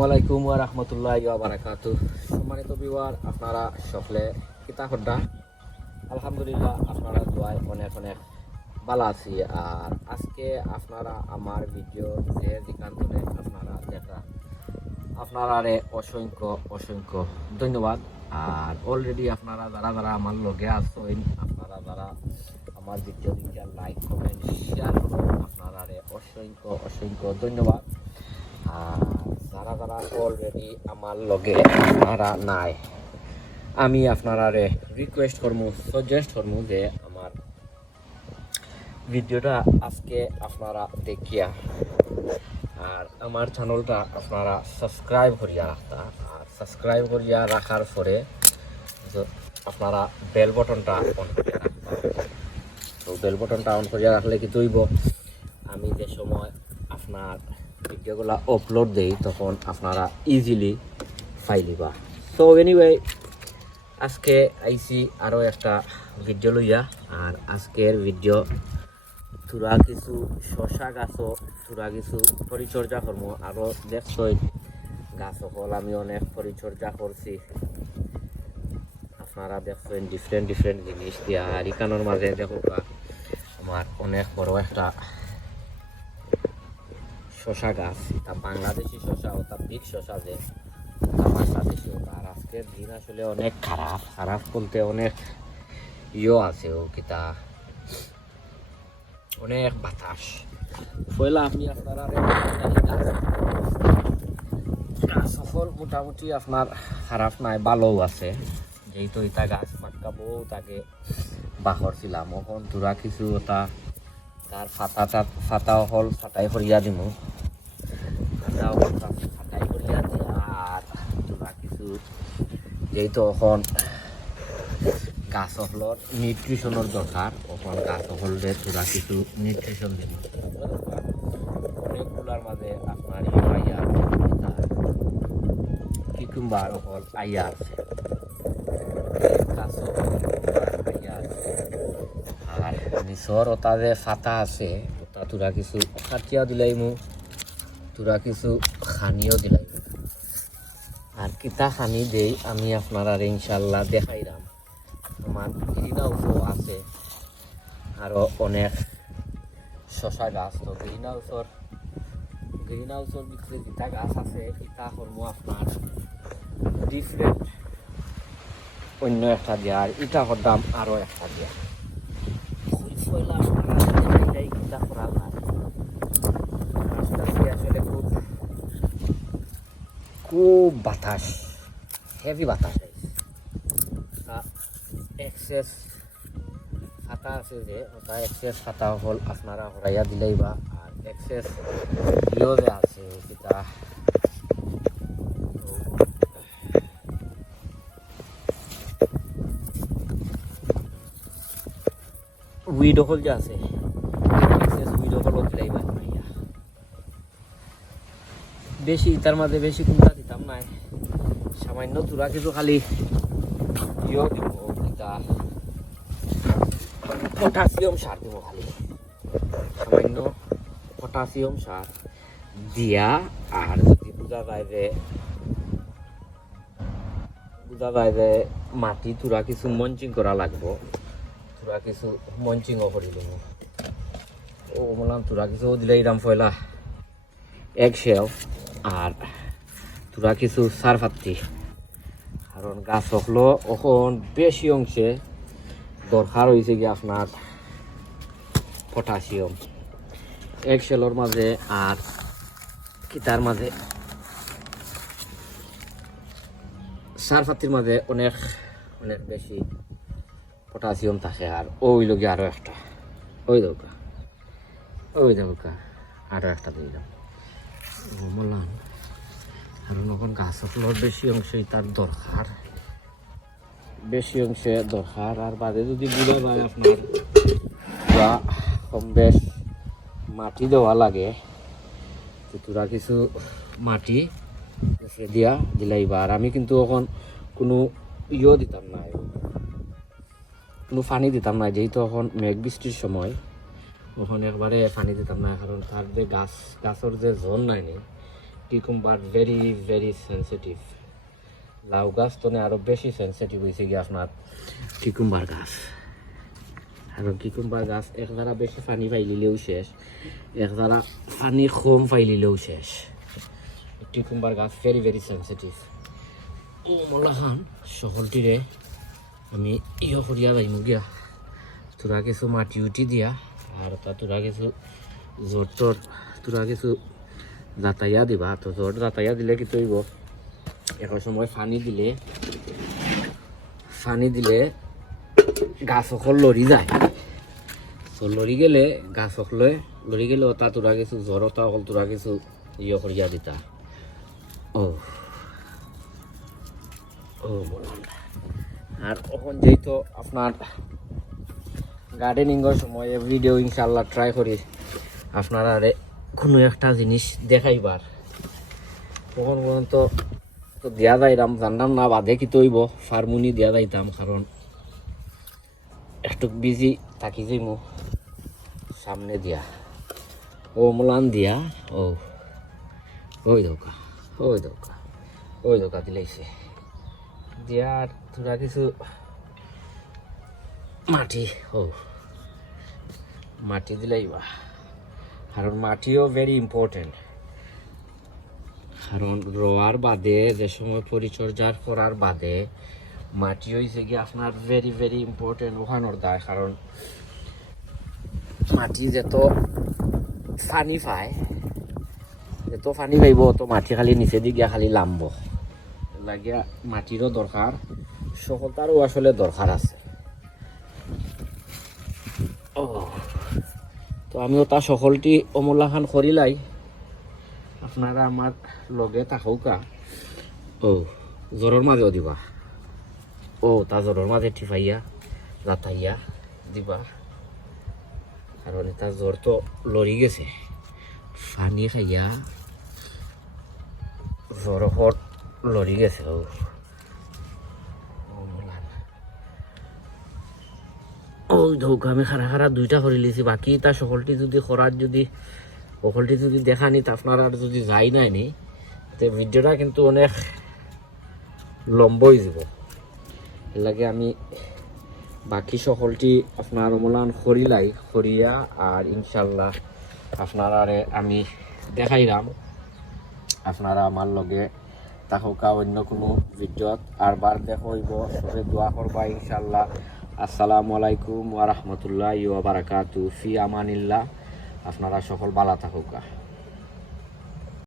আসসালামু আলাইকুম ওয়া রাহমাতুল্লাহি ওয়া বারাকাতুহু সম্মানিত বিওয়ার আপনারা সকলে কিতা হড্ডা আলহামদুলিল্লাহ আপনারা দোয়ায় অনেক অনেক ভালো আছি। আর আজকে আপনারা আমার ভিডিও যে আপনারা দেখা আপনারা অসংখ্য অসংখ্য ধন্যবাদ। আর অলরেডি আপনারা যারা যারা আমার লগে আছেন, আপনারা যারা আমার ভিডিও দিকে লাইক কমেন্ট শেয়ার করুন আপনারা অসংখ্য অসংখ্য ধন্যবাদ। আর যারা যারা অলরেডি আমার লগে আপনারা নাই, আমি আপনারা রিকোয়েস্ট করব সাজেস্ট করব যে আমার ভিডিওটা আজকে আপনারা দেখিয়া আর আমার চ্যানেলটা আপনারা সাবস্ক্রাইব করিয়া রাখতা। আর সাবস্ক্রাইব করিয়া রাখার পরে আপনারা বেল বটনটা অন করিয়া রাখতা। তো বেল বটনটা অন করিয়া রাখলে কি তৈব আমি যে সময় আপনার ভিডিওগুলো আপলোড দেই, তখন আপনারা ইজিলি ফাইলিবা সো এনিওয়ে আজকে আইসি আরও একটা ভিডিও লইয়া, আর আজকের ভিডিও তুরা কিছু শশা গাছও তুরা কিছু পরিচর্যা করব আরও দেখছই, গাছ সকল আমি অনেক পরিচর্যা করছি। আপনারা দেখছেন ডিফারেন্ট ডিফারেন্ট জিনিস দিয়া, আর ইকানোর মাঝে দেখো আমার অনেক বড় একটা শশা গাছ তা বাংলাদেশি শশা ও তা বিগ শশা যে বাংলাদেশি আর আজকের দিন আসলে অনেক খারাপ। খারাপ বলতে অনেক ইয়ে আছে, ও কিতা অনেক বাতাস। পয়লা আপনি আপনারা সফল মোটামুটি আপনার খারাপ নাই, ভালোও আছে। যেহেতু ইটা গাছ মাটকাবো তাকে বাহর ছিলাম এখন তোরা কিছু ওটা, তার ফাটাটা ফাটাও হল, ফাটাই করিয়া দিমু। ফাটাই আর এখন গাছ হলত নিউট্রিশনের দরকার এখন গাছ হলরে তোরা কিছু নিউট্রিশন অনেকগুলার মাঝে আপনার ইয়ে আইয়া কিকুম্বার হল আইয়া আছে আইয়া আছে আর নিচর ওটা যে ফাতা আছে ওটা তোরা কিছু খাটিয়া দিলাই মু তোরা কিছু খানিও দিলাই আর কিতা খানি দেই আমি আপনারা ইনশাল্লাহ দেখাইলাম আমার গ্রিন হাউসও আছে আরও অনেক শশা গাছ তো গ্রিন হাউসর গ্রিন হাউসর ভিতরে যেটা গাছ আছে ইটা কর্ম আপনার ডিফারেন্ট অন্য একটা দিয়া আর ইটা দাম আরও একটা দিয়া পয়লা আপনারা এটাই চিন্তা করা যায় গাছটাকে আসলে খুব খুব বাতাস হেভি বাতাস। এক্সেস খাতা আছে যে, ওটা এক্সেস খাতা হল আপনারা হরাইয়া দিলেই বা। আর এক্সেস যে আছে, সেটা উইড হল যে আছে হল দিলেই বা বেশি, তার মাঝে বেশি কোনটা দিতাম নাই। সামান্য তোরা কিছু খালি ইয়ে দিব কিতা পটাশিয়াম সার দিব খালি। সামান্য পটাশিয়াম সার দিয়া আর যদি বোঝা যায় যে বোঝা যায় যে মাটি তোরা কিছু মঞ্চিং করা লাগবো। তোরা কিছু মঞ্চিংও করে দিব ও বললাম তোরা কিছু দিলে এরাম পয়লা এক শেল আর তোরা কিছু সার পাত্তি কারণ গাছ হলো এখন বেশি অংশে দরকার হয়েছে কি আপনার পটাশিয়াম। এক শেলর মাঝে আর কিতার মাঝে সার পাতির মাঝে অনেক অনেক বেশি পটাশিয়াম থাকে আর ওই লগে আরও একটা। ওই দরকার। ওই দরকার। আরও একটা দিলাম। বললাম কারণ এখন গাছ হলোর বেশি অংশই তার দরকার। বেশি অংশে দরকার, আর বাদে যদি বুঝা যায় আপনার, বা কম বেশ মাটি দেওয়া লাগে, তো কিছু মাটি দিয়া দিলাইবা। আর আমি কিন্তু এখন কোনো ইয়েও দিতাম না কোনো পানি দিতাম না, যেহেতু এখন মেঘ বৃষ্টির সময়। তখন একবারে পানি দিতাম না, কারণ তার যে গাছ, গাছের যে জন নাই নি কিকুম্বার ভেরি ভেরি সেন্সিটিভ লাউ গাছ তো আরও বেশি সেন্সিটিভ হয়েছে কি আপনার কিকুম্বার গাছ। আৰু কিকুম্বার গাছ একধারা বেশি পানি পাইলিলেও শেষ একধারা পানি কম পাইলিলেও শেষ। কিকুম্বার গাছ ভেরি ভেরি সেন্সিটিভ ও মলা খান আমি ইয়ে করিয়া যাইমু গিয়া। তোরা কিছু মাটি উটি দিয়া, আর তা তোরা কিছু জোরটোর তোরা কিছু যাতাইয়া দিবা তো জোর যাতাইয়া দিলে কি তৈব এক সময় পানি দিলে পানি দিলে গাছ অকল লৰি যায়। তো লৰি গেলে গাছ অকলে লৰি গেলে তা তোৰা কিছু, জ্বৰ তা অকল তোৰা কিছু ইয়ে করিয়া দিতা। ও ও আর এখন যেহেতু আপনার গার্ডেনিংয়ের সময় ভিডিও ইনশাল্লাহ ট্রাই করি আপনারা কোনো একটা জিনিস দেখাইবার। তখন পর্যন্ত তো দিয়া যাইতাম, জানতাম না, বাদে কি তৈব, ফার্মুনি দিয়া যাইতাম, কারণ একটু বিজি থাকি যাইমু। সামনে দিয়া, ও মোলান দিয়া, ও, ওই দৌকা ওই দৌকা ওই দৌকা দিলাইছে। দিয়ার তোরা কিছু মাটি, ও, মাটি দিলাইবা। কারণ মাটিও ভেরি ইম্পর্টেন্ট কারণ রোয়ার বাদে, যে সময় পরিচর্যার করার বাদে মাটি হয়েছে কি আপনার ভেরি ভেরি ইম্পর্টেন্ট ওখানোর দায়, কারণ মাটি যত পানি পায় যত পানি পাইব, তো মাটি খালি নিচে দি গিয়া খালি লাম্ব। লাগিয়া মাটিরও দরকার সকলটারও আসলে দরকার আছে। তো আমিও তা সকলটি অমলাখান করিলাই। আপনারা আমার লগে থাকুকা। ও জ্বরের মাঝেও দিবা। ও, তা জ্বরের মাঝে টিফাইয়া যাতাইয়া দিবা। কারণ এটা জ্বর তো লড়ি গেছে। পানি খাইয়া জ্বর লড়ি গেছে ও ওই আমি খারা খারা দুইটা করে লিছি। বাকি তা সকলটি যদি করার যদি সকলটি যদি দেখানি তা আপনারা যদি যাই নাই নি, তে ভিডিওটা কিন্তু অনেক লম্ব হয়ে যাব। লাগে আমি বাকি সকলটি আপনার অমলান করিলাই করিয়া আর ইনশাল্লাহ আপনারারে আমি দেখাইলাম আপনারা আমার লগে তাহকা অন্য কোনো ভিডিওত আর বার দেখইব সবে দোয়া করবা ইনশাল্লাহ আসসালামু আলাইকুম ওয়া বারাকাতু ফি আমানিল্লাহ আপনারা সকল বালা থাকুকা